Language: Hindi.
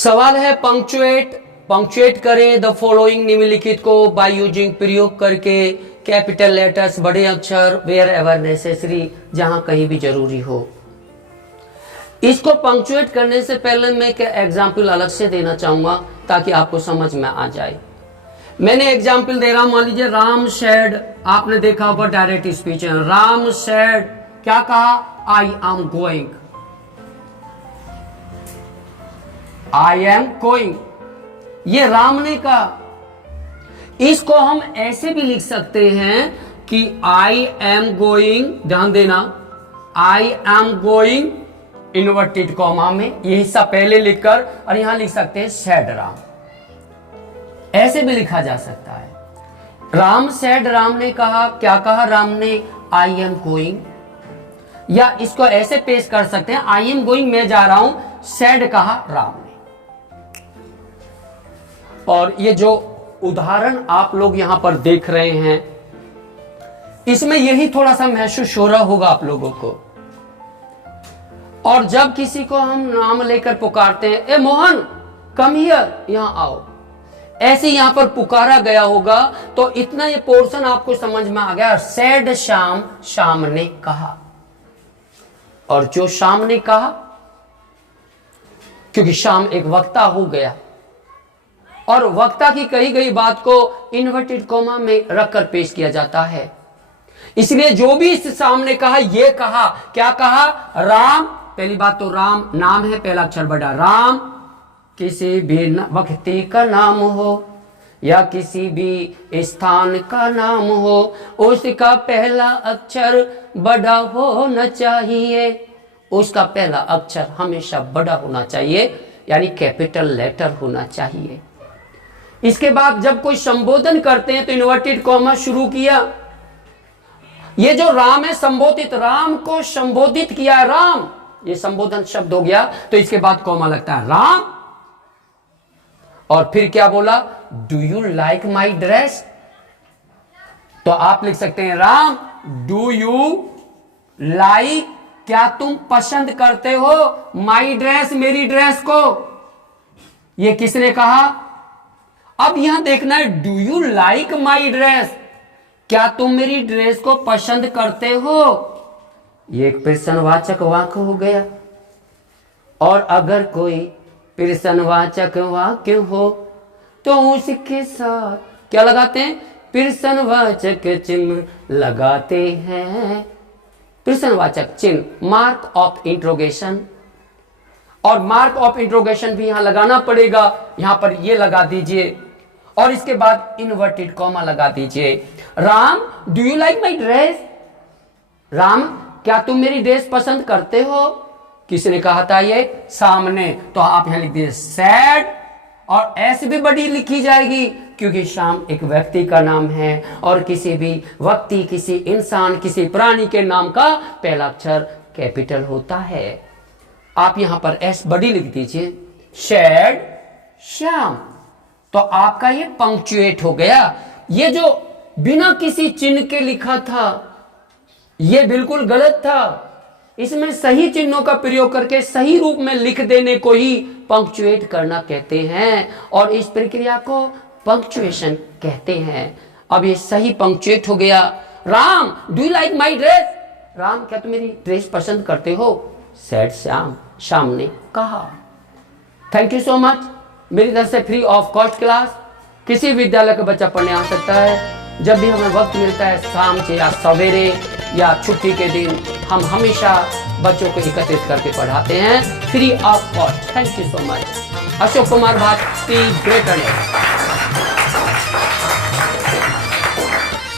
सवाल है पंक्चुएट करें द फॉलोइंग निम्नलिखित को बाय यूजिंग प्रयोग करके कैपिटल लेटर्स बड़े अक्षर वेयर एवर नेसेसरी जहां कहीं भी जरूरी हो। इसको पंक्चुएट करने से पहले मैं क्या एग्जाम्पल अलग से देना चाहूंगा ताकि आपको समझ में आ जाए। मैंने एग्जाम्पल दे रहा हूं, मान लीजिए राम सेड, आपने देखा होगा डायरेक्ट स्पीच है। राम सेड क्या कहा? I am going, I am going, ये राम ने कहा। इसको हम ऐसे भी लिख सकते हैं कि आई एम गोइंग, ध्यान देना, I am going inverted comma में ये हिस्सा पहले लिखकर, और यहां लिख सकते हैं सेड राम, ऐसे भी लिखा जा सकता है। राम सेड, राम ने कहा, क्या कहा राम ने? I am going. या इसको ऐसे पेश कर सकते हैं, आई एम गोइंग, मैं जा रहा हूं, सेड कहा राम ने। और ये जो उदाहरण आप लोग यहां पर देख रहे हैं, इसमें यही थोड़ा सा महसूस हो रहा होगा आप लोगों को। और जब किसी को हम नाम लेकर पुकारते हैं, ए मोहन कम हियर, यहां आओ, ऐसे यहां पर पुकारा गया होगा, तो इतना ये पोर्शन आपको समझ में आ गया। सेड शाम, शाम ने कहा। और जो शाम ने कहा, क्योंकि शाम एक वक्ता हो गया और वक्ता की कही गई बात को इन्वर्टेड कॉमा में रखकर पेश किया जाता है, इसलिए जो भी इस शाम ने कहा, ये कहा, क्या कहा? राम। पहली बात तो राम नाम है, पहला अक्षर बड़ा। राम किसी भी व्यक्ति का नाम हो या किसी भी स्थान का नाम हो, उसका पहला अक्षर बड़ा होना चाहिए। उसका पहला अक्षर हमेशा बड़ा होना चाहिए, यानी कैपिटल लेटर होना चाहिए। इसके बाद जब कोई संबोधन करते हैं तो इन्वर्टेड कॉमा शुरू किया। ये जो राम है संबोधित, राम को संबोधित किया है, राम, ये संबोधन शब्द हो गया, तो इसके बाद कॉमा लगता है राम। और फिर क्या बोला? Do you like my dress? तो आप लिख सकते हैं राम डू यू लाइक, क्या तुम पसंद करते हो, माई ड्रेस, मेरी ड्रेस को। ये किसने कहा? अब यहां देखना है, do you like my dress, क्या तुम मेरी ड्रेस को पसंद करते हो। ये एक प्रश्नवाचक वाक्य हो गया। और अगर कोई प्रश्नवाचक वाक्य हो तो उसके साथ क्या लगाते हैं? प्रश्नवाचक चिन्ह लगाते हैं। प्रश्नवाचक चिन्ह, मार्क ऑफ इंट्रोगेशन। और मार्क ऑफ इंट्रोगेशन भी यहां लगाना पड़ेगा, यहां पर ये लगा दीजिए और इसके बाद इन्वर्टेड कॉमा लगा दीजिए। Ram do you like my dress, Ram क्या तुम मेरी ड्रेस पसंद करते हो। किसने कहा था? ये सामने। तो आप यहां लिख दीजिए सैड, और ऐसे भी बड़ी लिखी जाएगी क्योंकि शाम एक व्यक्ति का नाम है और किसी भी व्यक्ति, किसी इंसान, किसी प्राणी के नाम का पहला अक्षर कैपिटल होता है। आप यहां पर एस बड़ी लिख दीजिए, सैड श्याम। तो आपका ये पंक्चुएट हो गया। ये जो बिना किसी चिन्ह के लिखा था, ये बिल्कुल गलत था। इसमें सही चिन्हों का प्रयोग करके सही रूप में लिख देने को ही पंक्चुएट करना कहते हैं, और इस प्रक्रिया को पंक्चुएशन कहते हैं। अब ये सही पंक्चुएट हो गया। Ram do you like my dress, Ram क्या तुम मेरी ड्रेस पसंद करते हो, सेड श्याम, श्याम ने कहा। Thank you so much. मेरी तरफ से फ्री ऑफ कॉस्ट क्लास किसी विद्यालय का बच्चा पढ़ने आ सकता है। जब भी हमें वक्त मिलता है, शाम से या सवेरे या छुट्टी के दिन, हम हमेशा बच्चों को एकत्रित करके पढ़ाते हैं free of cost. Thank you so much. Ashok Kumar Bharti, greater.